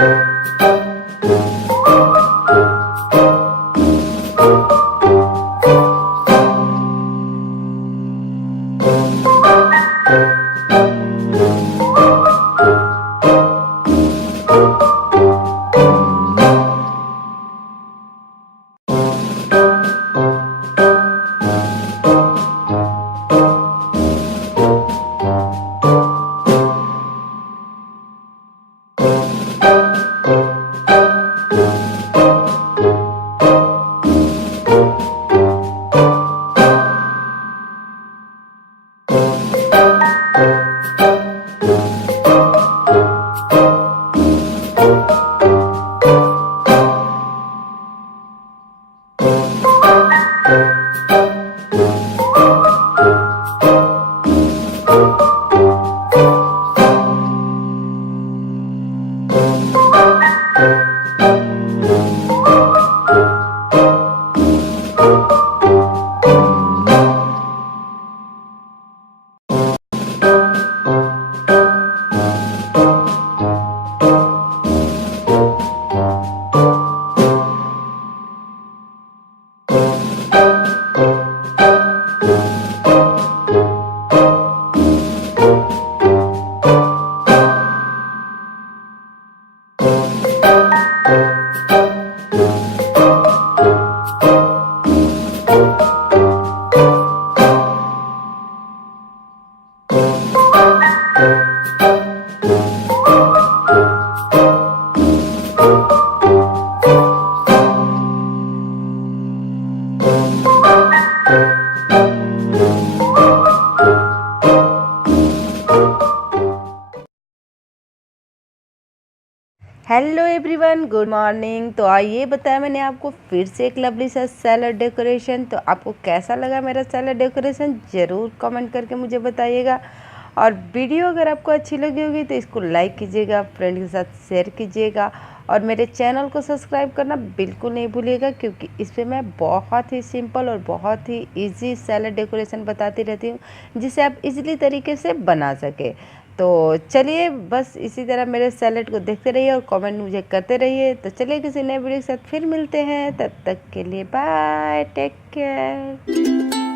Hello everyone, good morning. तो आइए बताया मैंने आपको फिर से एक लवली सा सैलड डेकोरेशन। तो आपको कैसा लगा मेरा सैलड डेकोरेशन ज़रूर कमेंट करके मुझे बताइएगा। और वीडियो अगर आपको अच्छी लगी होगी तो इसको लाइक कीजिएगा, फ्रेंड के साथ शेयर कीजिएगा और मेरे चैनल को सब्सक्राइब करना बिल्कुल नहीं भूलिएगा, क्योंकि इस पर मैं बहुत ही सिंपल और बहुत ही ईजी सैलड डेकोरेशन बताती रहती हूँ, जिसे आप इजीली तरीके से बना सके। तो चलिए बस इसी तरह मेरे सैलेड को देखते रहिए और कमेंट मुझे करते रहिए। तो चलिए किसी नए वीडियो के साथ फिर मिलते हैं, तब तक के लिए बाय, टेक केयर।